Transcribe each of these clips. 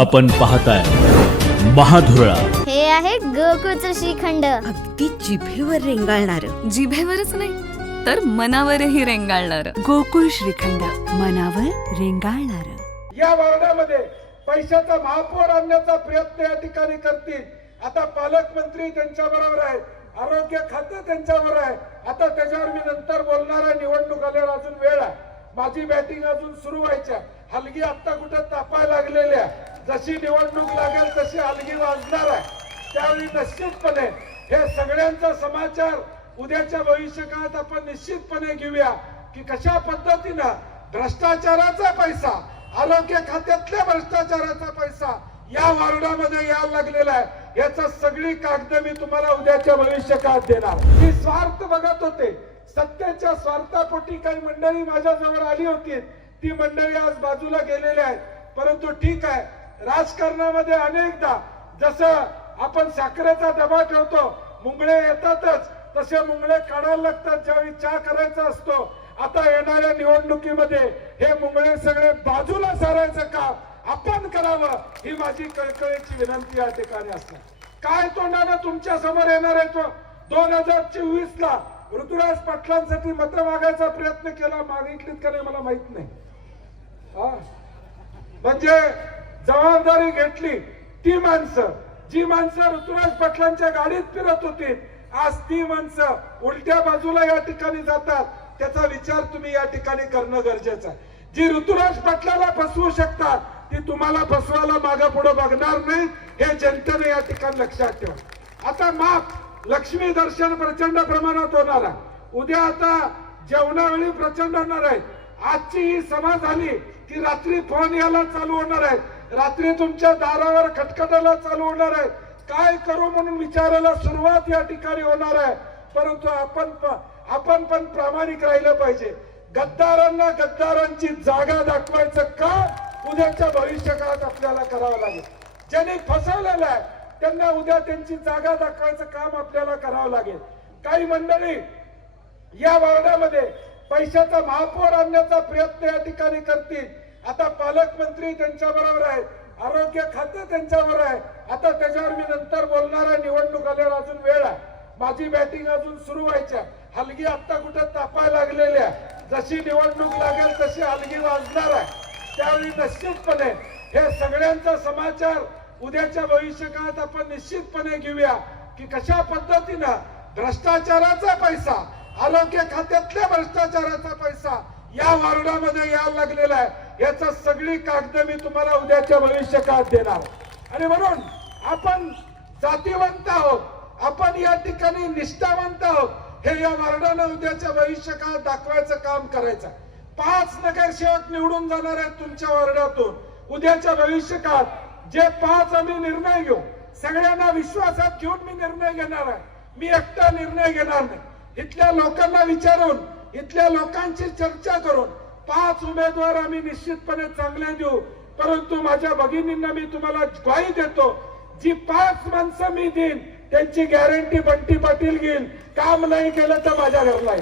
आपण पाहताय महाधुरळा हे आहे गोकुळच श्रीखंड अगदी जिभेवर रेंगाळणार जिभेवरच नाही तर मनावरही रेंगाळणार गोकुळ श्रीखंड मनावर रेंगाळणार या वर्गामध्ये पैशाचा महापौर आणण्याचा प्रयत्न या ठिकाणी करतील आता पालकमंत्री त्यांच्या बरोबर आहे आरोग्य खातं त्यांच्यावर आहे आता त्याच्यावर मी नंतर बोलणार आहे निवडणूक आल्यावर अजून वेळ आहे माझी बॅटिंग अजून सुरू व्हायच्या हलगी आता कुठं तापाय लागलेल्या जशी निवडणूक लागेल तशी अलगी वाजणार आहे त्यावेळी निश्चितपणे हे सगळ्यांचा समाचार उद्याच्या काळात आपण निश्चितपणे घेऊया की कशा पद्धतीनं भ्रष्टाचाराचा पैसा आरोग्य खात्यातल्या भ्रष्टाचाराचा पैसा या वार्डामध्ये यायला लागलेला आहे याचा सगळी कागद मी तुम्हाला उद्याच्या भविष्य काळात देणार मी स्वार्थ बघत होते सत्तेच्या स्वार्थापोटी काही मंडळी माझ्याजवळ आली होती ती मंडळी आज बाजूला गेलेली आहेत परंतु ठीक आहे राजकारणामध्ये अनेकदा जसं आपण साखरेचा दबा ठेवतो मुंगळे येतातच तसे मुंगळे काढायला लागतात ज्यावेळी चहा करायचा असतो आता येणाऱ्या निवडणुकीमध्ये हे मुंगळे सगळे बाजूला सारायचं काम आपण करावं ही माझी कळकळीची विनंती या ठिकाणी असते काय तोंडानं तुमच्या समोर येणार आहे तो दोन हजार चोवीस ला ऋतुराज पाटलांसाठी मत मागायचा प्रयत्न केला मागितलीत का नाही मला माहित नाही म्हणजे जबाबदारी घेतली ती माणसं जी माणसं ऋतुराज पाटलांच्या गाडीत फिरत होती आज ती माणसं उलट्या बाजूला या ठिकाणी जातात त्याचा विचार तुम्ही या ठिकाणी करणं गरजेचं आहे जी ऋतुराज पाटलाला फसवू शकतात ती तुम्हाला फसवायला मागे पुढे बघणार नाही हे जनतेने या ठिकाणी लक्षात ठेवा आता माफ लक्ष्मी दर्शन प्रचंड प्रमाणात होणार आहे उद्या आता जेवणावेळी प्रचंड होणार आहे आजची ही सभा झाली की रात्री फोन यायला चालू होणार आहे रात्री तुमच्या दारावर खटखटायला चालू होणार आहे काय करू म्हणून विचारायला सुरुवात या ठिकाणी होणार आहे परंतु आपण आपण पण प्रामाणिक राहिलं पाहिजे गद्दारांना गद्दारांची जागा दाखवायचं का उद्याच्या भविष्य काळात आपल्याला करावं लागेल ज्यांनी फसवलेलं आहे त्यांना उद्या त्यांची जागा दाखवायचं काम आपल्याला करावं लागेल काही मंडळी या वार्डामध्ये पैशाचा महापौर आणण्याचा प्रयत्न या ठिकाणी करतील आता पालकमंत्री त्यांच्या बरोबर आहे आरोग्य खाते त्यांच्यावर आहे आता त्याच्यावर मी नंतर बोलणार आहे निवडणूक आल्यावर अजून वेळ आहे माझी बॅटिंग अजून सुरू व्हायच्या हलगी आता कुठं तापायला लागलेल्या जशी निवडणूक लागेल तशी हलगी वाजणार आहे त्यावेळी निश्चितपणे हे सगळ्यांचा समाचार उद्याच्या काळात आपण निश्चितपणे घेऊया की कशा पद्धतीनं भ्रष्टाचाराचा पैसा आरोग्य खात्यातल्या भ्रष्टाचाराचा पैसा या वार्डामध्ये यायला लागलेला आहे याचा सगळी कागद मी तुम्हाला उद्याच्या भविष्य काळात देणार आणि म्हणून आपण जातीवंत आहोत आपण या ठिकाणी निष्ठावंत आहोत हे या वार्डानं उद्याच्या भविष्य काळात दाखवायचं काम करायचं पाच नगरसेवक निवडून जाणार आहेत तुमच्या वार्डातून उद्याच्या भविष्य काळात जे पाच आम्ही निर्णय घेऊ सगळ्यांना विश्वासात घेऊन मी निर्णय घेणार आहे मी एकटा निर्णय घेणार नाही इथल्या लोकांना विचारून इथल्या लोकांची चर्चा करून पाच उमेदवार आम्ही निश्चितपणे चांगले देऊ परंतु माझ्या भगिनींना मी तुम्हाला ग्वाही देतो जी पाच माणसं मी देईन त्यांची गॅरंटी बंटी पाटील घेईन काम नाही केलं तर माझ्या घरला या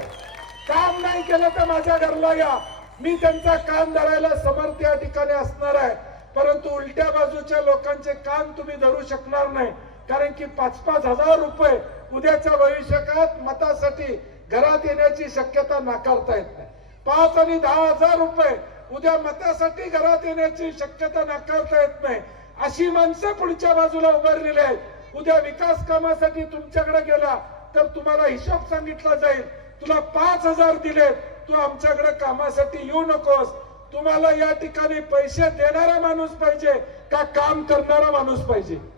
काम नाही केलं तर माझ्या घरला या मी त्यांचा काम धरायला समर्थ या ठिकाणी असणार आहे परंतु उलट्या बाजूच्या लोकांचे काम तुम्ही धरू शकणार नाही कारण की पाच पाच हजार रुपये उद्याच्या भविष्यकाळात मतासाठी घरात येण्याची शक्यता नाकारता येत नाही पाच आणि दहा हजार रुपये उद्या मतासाठी घरात येण्याची शक्यता नाकारता येत नाही अशी माणसं पुढच्या बाजूला उभारलेली आहेत उद्या विकास कामासाठी तुमच्याकडे गेला तर तुम्हाला हिशोब सांगितला जाईल तुला पाच हजार दिले तू आमच्याकडे कामासाठी येऊ नकोस तुम्हाला या ठिकाणी पैसे देणारा माणूस पाहिजे का काम करणारा माणूस पाहिजे